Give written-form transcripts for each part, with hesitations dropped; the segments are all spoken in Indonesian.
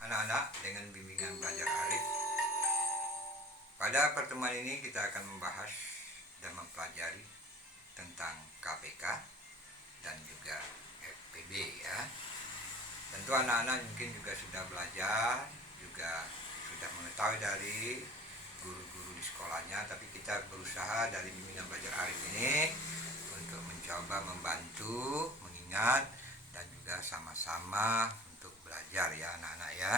anak-anak dengan bimbingan belajar Arif. Pada pertemuan ini kita akan membahas dan mempelajari tentang KPK dan juga FPB ya. Tentu anak-anak mungkin juga sudah belajar, juga sudah mengetahui dari guru-guru di sekolahnya, tapi kita berusaha dari bimbingan belajar Arif ini untuk mencoba membantu, mengingat, dan juga sama-sama untuk belajar ya anak-anak ya.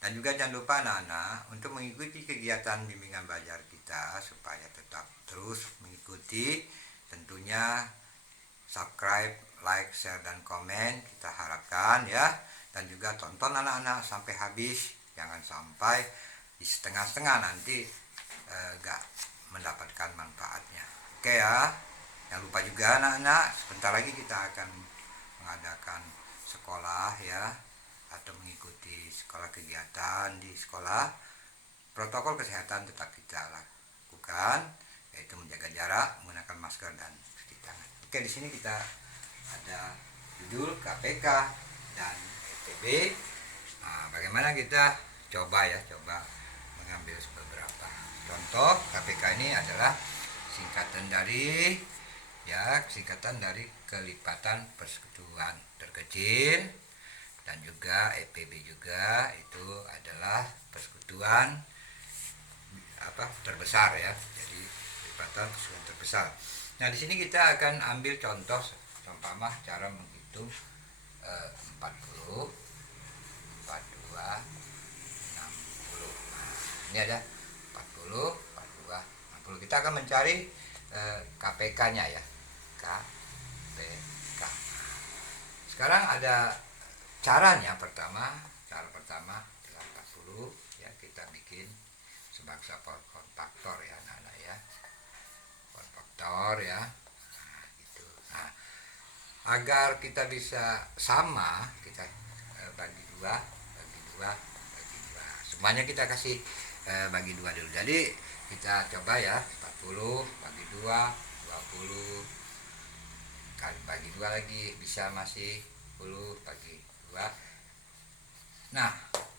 Dan juga jangan lupa anak-anak untuk mengikuti kegiatan bimbingan belajar kita supaya tetap terus mengikuti. Tentunya subscribe, like, share, dan komen kita harapkan ya. Dan juga tonton anak-anak sampai habis, jangan sampai di setengah-setengah nanti gak mendapatkan manfaatnya. Oke ya. Jangan lupa juga anak-anak, sebentar lagi kita akan mengadakan sekolah ya, atau mengikuti sekolah kegiatan di sekolah. Protokol kesehatan tetap kita lakukan, yaitu menjaga jarak, menggunakan masker, dan cuci tangan. Oke, di sini kita ada judul KPK dan FPB. Nah, bagaimana kita coba mengambil beberapa contoh. KPK ini adalah singkatan dari kelipatan persekutuan terkecil, dan juga FPB juga itu adalah persekutuan terbesar ya. Jadi kelipatan persekutuan terbesar. Nah, di sini kita akan ambil contoh seumpama cara menghitung 40, 42, 60. Nah, ini ada 40, 42, 60. Kita akan mencari KPK-nya ya. KPK. Sekarang ada caranya. Cara pertama adalah 40 ya, kita bikin sebangsa power faktor ya anak-anak ya. Power faktor ya. Nah, gitu. Nah, agar kita bisa sama, kita bagi dua. Semuanya kita kasih bagi dua dulu. Jadi kita coba ya, 40 bagi 2, 20 kali bagi 2 lagi, bisa masih 10 bagi 2. Nah,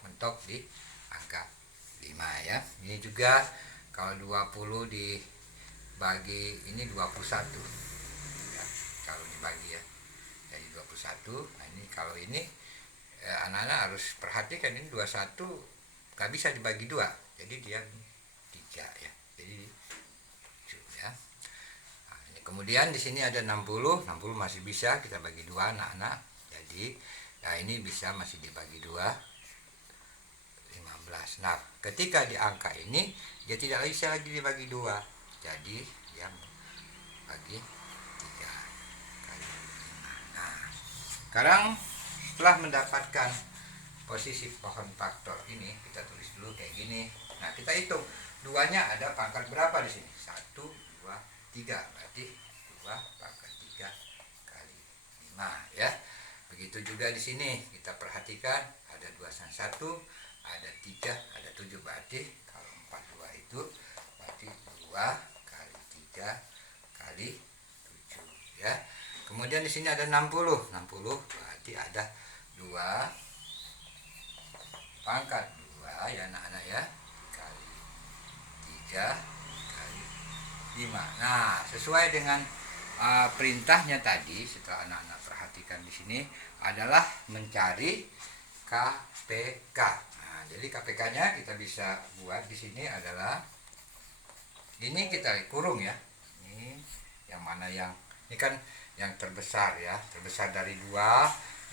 mentok di angka 5 ya. Ini juga kalau 20 dibagi ini 21 ya, kalau dibagi ya, jadi 21. Nah, ini kalau ini anak-anak harus perhatikan, ini 21 gak bisa dibagi 2, jadi dia 3 ya, jadi ya. Nah, ini kemudian di sini ada 60 masih bisa kita bagi 2 anak-anak. Jadi nah, ini bisa masih dibagi 2, 15. Nah, ketika di angka ini dia tidak bisa lagi dibagi 2, jadi dia bagi 3 kali 5. Nah, sekarang setelah mendapatkan posisi pohon faktor ini, kita tulis dulu kayak gini. Nah, kita hitung duanya ada pangkat berapa di sini? 1, 2, 3. Berarti 2 pangkat 3 kali 5 ya. Begitu juga di sini, kita perhatikan ada 2 dan 1, ada 3, ada 7. Berarti kalau 42 itu berarti 2 kali 3 kali 7 ya. Kemudian di sini ada 60 berarti ada 2 pangkat 2 ya anak-anak ya, kali 3 kali 5. Nah, sesuai dengan perintahnya tadi, setelah anak-anak perhatikan di sini adalah mencari KPK. Nah, jadi KPK-nya kita bisa buat di sini adalah ini, kita kurung ya. Ini yang mana yang ini kan yang terbesar ya, terbesar dari 2.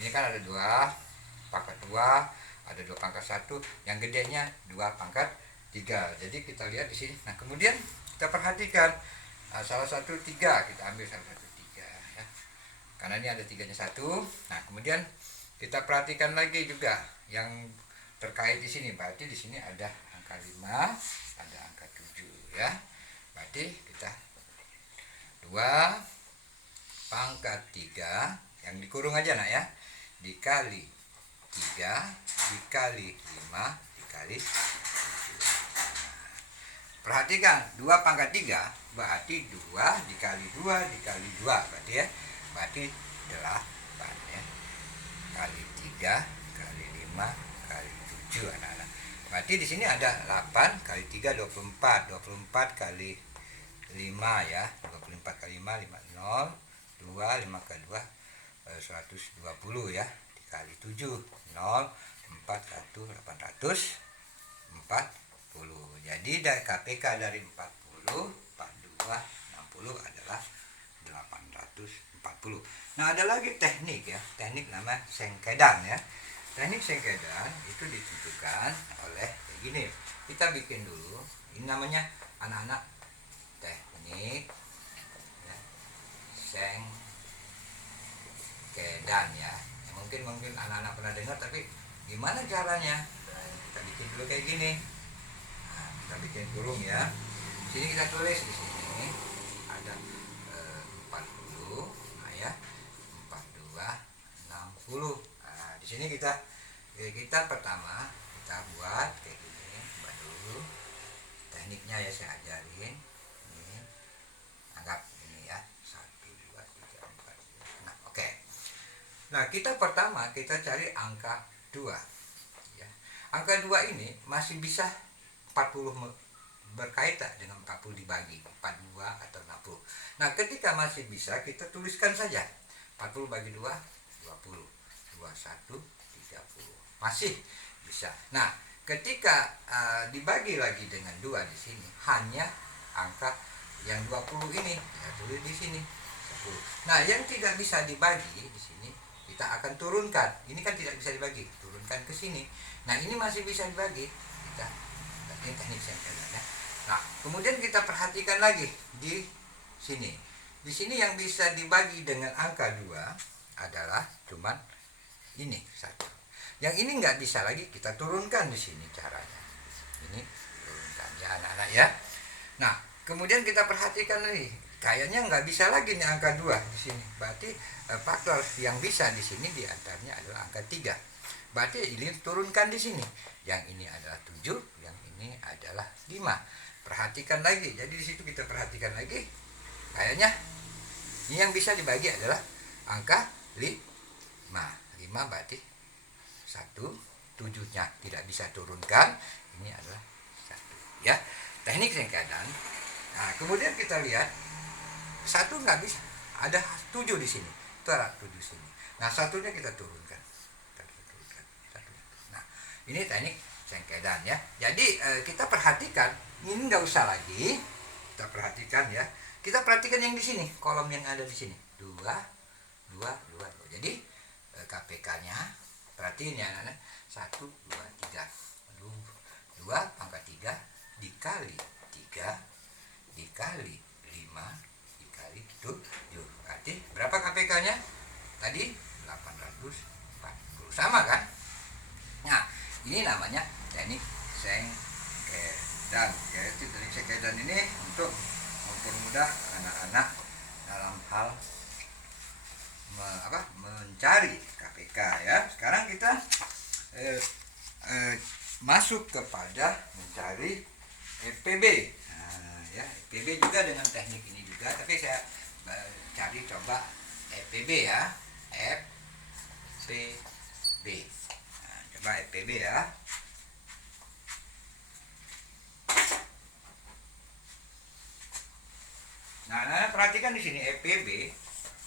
Ini kan ada 2 pangkat 2, ada 2 pangkat 1, yang gedenya 2 pangkat 3. Jadi kita lihat di sini. Nah, kemudian kita perhatikan salah satu 3, kita ambil salah satu 3 ya. Karena ini ada 3-nya 1. Nah, kemudian kita perhatikan lagi juga yang terkait di sini. Berarti di sini ada angka 5, ada angka 7 ya. Berarti kita 2 pangkat 3 yang dikurung aja nak ya, dikali 3 dikali 5 dikali 7. Perhatikan 2 pangkat 3 berarti 2 dikali 2 dikali 2 berarti ya, berarti 8 ya, kali 3 kali 5 kali 7 anak-anak. Berarti di sini ada 8 kali 3 24. 24 kali 5 ya. 24 kali 5 50. 2 5 kali 2 120 ya. Dikali 7 0 4 1 840. Jadi dari KPK dari 40 42 60 adalah 840. Nah, ada lagi teknik ya. Teknik nama sengkedan ya. Teknik sengkedan itu ditentukan oleh kayak gini. Kita bikin dulu. Ini namanya anak-anak teknik ya, sengkedan ya. Mungkin anak-anak pernah dengar, tapi gimana caranya? Nah, kita bikin dulu kayak gini. Nah, kita bikin kurung ya. Di sini kita tulis di sini ada 40 nah ya. 42 60. Nah, di sini kita pertama kita buat kayak gini. Buat dulu tekniknya ya, saya ajarin. Ini anggap ini ya 1 2 3 4 5. Nah, oke. Nah, kita pertama kita cari angka 2 ya. Angka 2 ini masih bisa 40 berkaitan dengan 40 dibagi 42 atau 60. Nah, ketika masih bisa, kita tuliskan saja 40 bagi 2 20, 21 30. Masih bisa. Nah, ketika dibagi lagi dengan 2 di sini, hanya angka yang 20 ini kita tulis di sini 10. Nah, yang tidak bisa dibagi di sini kita akan turunkan. Ini kan tidak bisa dibagi, turunkan ke sini. Nah, ini masih bisa dibagi, kita ini teknik sengkedan ya. Nah, kemudian kita perhatikan lagi di sini. Di sini yang bisa dibagi dengan angka 2 adalah cuman ini satu. Yang ini nggak bisa lagi, kita turunkan di sini caranya. Ini turunkan ya anak-anak ya. Nah, kemudian kita perhatikan lagi. Kayaknya nggak bisa lagi nih angka 2 di sini. Berarti faktor yang bisa di sini diantaranya adalah angka 3. Berarti ini turunkan di sini. Yang ini adalah 7, yang ini adalah 5. Perhatikan lagi. Jadi di situ kita perhatikan lagi. Kayaknya ini yang bisa dibagi adalah angka 5. 5 berarti 1, 7-nya tidak bisa turunkan. Ini adalah 1 ya. Teknik sengkedan. Nah, kemudian kita lihat 1 nggak bisa. Ada 7 di sini. Itu ada 7 sini. Nah, 1-nya kita turunkan. Nah, ini teknik sengkedan ya. Jadi kita perhatikan, ini nggak usah lagi. Kita perhatikan ya. Kita perhatikan yang di sini, kolom yang ada di sini. 2, 2, 2. Jadi KPK-nya perhatiin ya anak-anak. 1, 2, 3. 2 pangkat 3 dikali 3 dikali 5 dikali 7. Berarti berapa KPK-nya? Tadi 840. Sama kan? Nah, ini namanya teknik sengkedan. Yaitu teknik sengkedan ini untuk mempermudah anak-anak dalam hal mencari KPK ya. Sekarang kita masuk kepada mencari EPB. Nah, ya, EPB juga dengan teknik ini juga, tapi saya cari coba EPB ya. EPB. Nah, coba EPB ya. Nah, perhatikan di sini EPB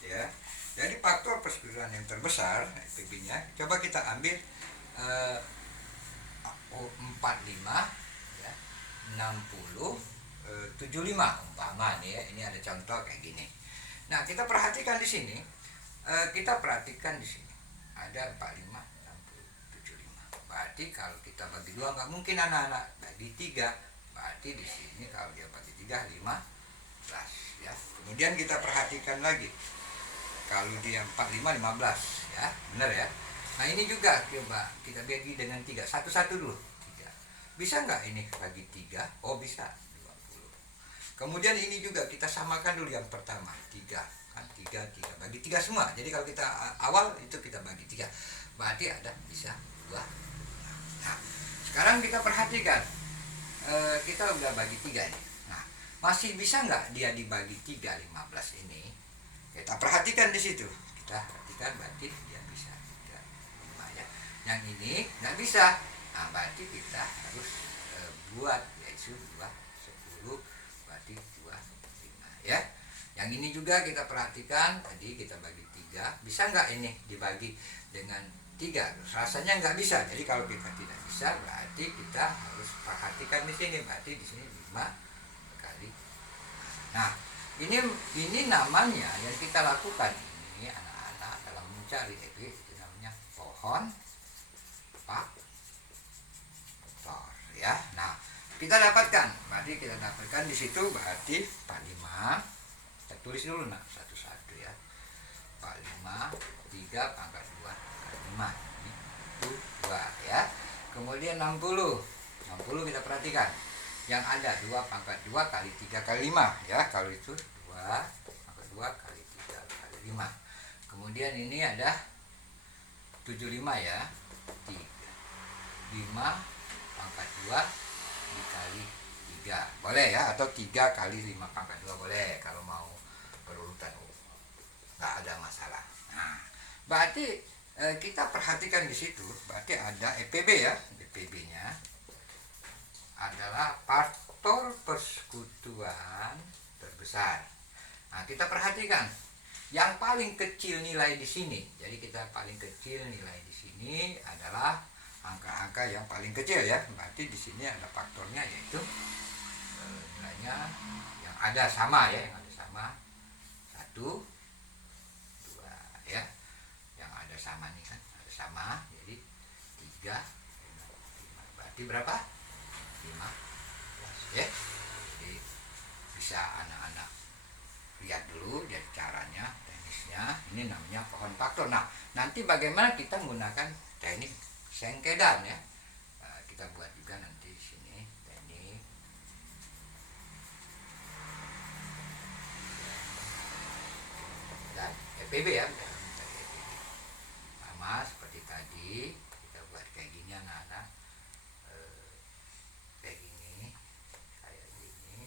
ya. Jadi faktor persetujuan yang terbesar EPB-nya coba kita ambil 45 ya, 60 75 umpama nih ya. Ini ada contoh kayak gini. Nah, kita perhatikan di sini. Kita perhatikan di sini. Ada 45 60 75. Berarti kalau kita bagi 2 nggak mungkin anak-anak. Bagi 3. Berarti di sini kalau dia bagi 3 15 ya. Kemudian kita perhatikan lagi. Kalau dia 45 15 ya. Benar ya. Nah, ini juga coba kita bagi dengan 3. Satu-satu dulu. 3. Bisa nggak ini bagi 3? Oh, bisa. 20. Kemudian ini juga kita samakan dulu yang pertama. 3. Kan 3 bagi 3 semua. Jadi kalau kita awal itu kita bagi 3. Berarti ada bisa 2. Nah, sekarang kita perhatikan. Kita udah bagi 3 nih. Nah, masih bisa nggak dia dibagi 3 15 ini? Kita perhatikan di situ. Kita perhatikan berarti dia bisa 3 5 ya. Yang ini nggak bisa. Nah, berarti kita harus buat yaitu 2, 10, berarti 2, 5 ya. Yang ini juga kita perhatikan, tadi kita bagi 3, bisa nggak ini dibagi dengan 3? Rasanya nggak bisa. Jadi kalau kita tidak bisa, berarti kita harus perhatikan di sini. Berarti di sini 5 kali. Nah, ini namanya yang kita lakukan ini anak-anak dalam mencari itu namanya pohon faktor ya. Nah, kita dapatkan. Berarti kita dapatkan di situ berarti 45. Kita tulis dulu nak satu-satu ya. 45 3 pangkat 2 kali 5 itu 2 ya. Kemudian 60 kita perhatikan yang ada 2 pangkat 2 kali 3 kali 5 ya. Kalau itu 2 pangkat 2 kali 3 kali 5. Kemudian ini ada 75 ya. 5 pangkat 2 dikali 3 boleh ya, atau 3 kali 5 pangkat 2 boleh kalau mau berurutan, nggak ada masalah. Nah, berarti kita perhatikan di situ, berarti ada EPB ya. EPB-nya adalah faktor persekutuan terbesar. Nah, kita perhatikan yang paling kecil nilai di sini. Jadi kita paling kecil nilai di sini adalah angka-angka yang paling kecil ya. Berarti di sini ada faktornya, yaitu nilainya yang ada sama ya, yang ada sama 1, 2 ya. Yang ada sama nih kan, ada sama. Jadi 3, 5. Berarti berapa? 15 ya. Jadi bisa anak-anak lihat dulu dia caranya, teknisnya. Ini namanya pohon faktor. Nah, nanti bagaimana kita menggunakan teknik sengkedan ya. Kita buat juga nanti di sini teknik dan EPB ya. Sama seperti tadi kita buat kayak gini anak-anak. Kayak gini, kayak gini,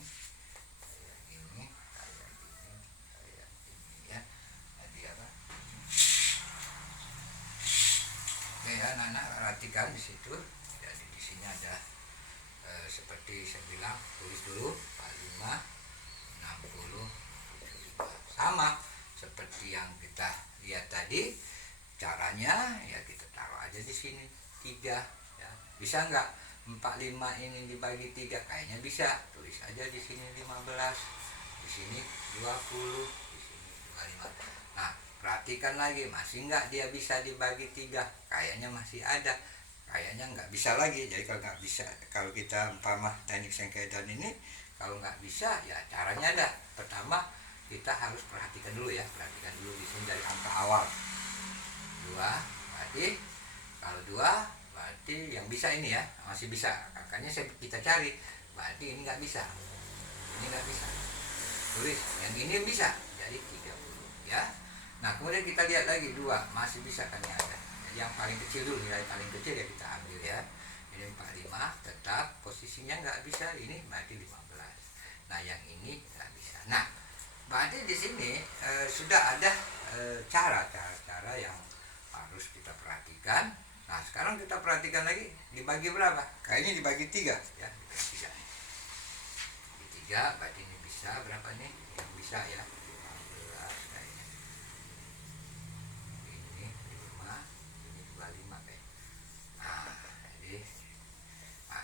kayak gini, kayak gini, kayak gini ya. Jadi apa? Oke ya, anak-anak perhatikan di situ. Jadi di sini ada seperti saya bilang, tulis dulu 45, 60, 75. Sama seperti yang kita lihat tadi. Caranya ya kita taruh aja di sini 3 ya. Bisa nggak 45 ini dibagi 3? Kayaknya bisa. Tulis aja di sini 15, di sini 20, di sini 25. Nah, perhatikan lagi, masih nggak dia bisa dibagi 3? Kayaknya masih ada, kayaknya nggak bisa lagi. Jadi kalau nggak bisa, kalau kita umpama teknik sengkedan ini kalau nggak bisa ya caranya ada. Pertama kita harus perhatikan dulu ya, perhatikan dulu di sini dari angka awal 2. Berarti kalau 2 berarti yang bisa ini ya, masih bisa. Makanya kita cari. Berarti ini nggak bisa, ini nggak bisa. Tulis yang ini bisa, jadi 30 ya. Nah, kemudian kita lihat lagi 2 masih bisa kan ya, ada. Jadi yang paling kecil dulu, nilai paling kecil ya kita ambil ya. Ini 45 tetap posisinya nggak bisa, ini berarti 15. Nah, yang ini nggak bisa. Nah, berarti di sini sudah ada cara-cara yang harus kita perhatikan. Nah, sekarang kita perhatikan lagi dibagi berapa? Kayaknya dibagi 3 ya, dibagi 3 nih. Dibagi 3 berarti ini bisa berapa nih? Yang bisa ya 15 kayaknya. Ini 5, ini 25 kayak. Nah, jadi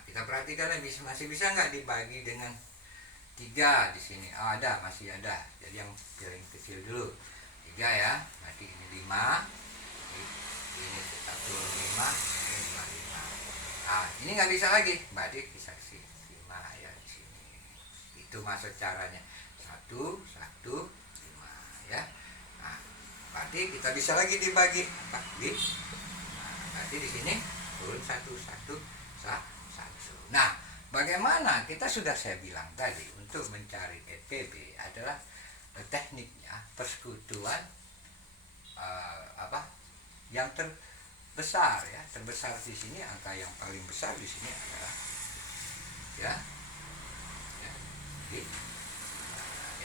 kita perhatikan lagi, masih bisa nggak dibagi dengan 3 di sini? Oh, ada, masih ada. Jadi yang paling kecil dulu 3 ya. Berarti ini 5. Ini 45, ini 55. Nah, ini nggak bisa lagi. Berarti bisa sih 5 ya di sini. Itu maksud caranya. 1, 1, 5 ya. Nah, berarti kita bisa lagi dibagi 4. Nah, berarti di sini turun 1, 1, 1. Nah, bagaimana? Kita sudah saya bilang tadi, untuk mencari EPB adalah tekniknya persekutuan yang terbesar ya. Terbesar di sini, angka yang paling besar di sini adalah ya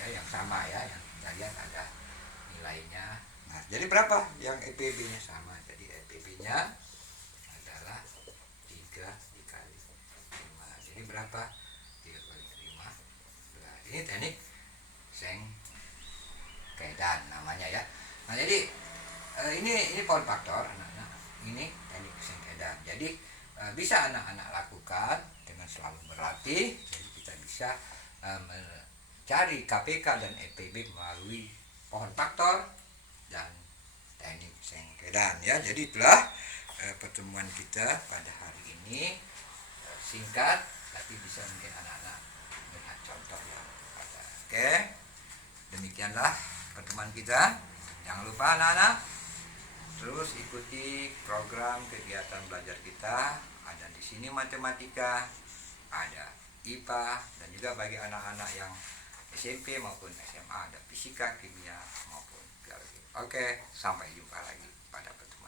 yang sama ya, yang kita lihat ada nilainya. Nah, jadi berapa yang EPB-nya sama? Jadi EPB-nya adalah 3 3 dikali 5. Jadi berapa? 3 kali 5. Ini teknik Sengkedan namanya ya. Nah jadi ini pohon faktor anak-anak. Ini teknik Sengkedan. Jadi bisa anak-anak lakukan dengan selalu berlatih. Jadi kita bisa mencari KPK dan EPB melalui pohon faktor dan teknik Sengkedan ya. Jadi itulah pertemuan kita pada hari ini, singkat tapi bisa mungkin anak-anak melihat contoh yang ada. Oke, demikianlah pertemuan kita. Jangan lupa anak-anak terus ikuti program kegiatan belajar kita. Ada di sini matematika, ada IPA, dan juga bagi anak-anak yang SMP maupun SMA ada fisika, kimia maupun biologi. Oke, sampai jumpa lagi pada pertemuan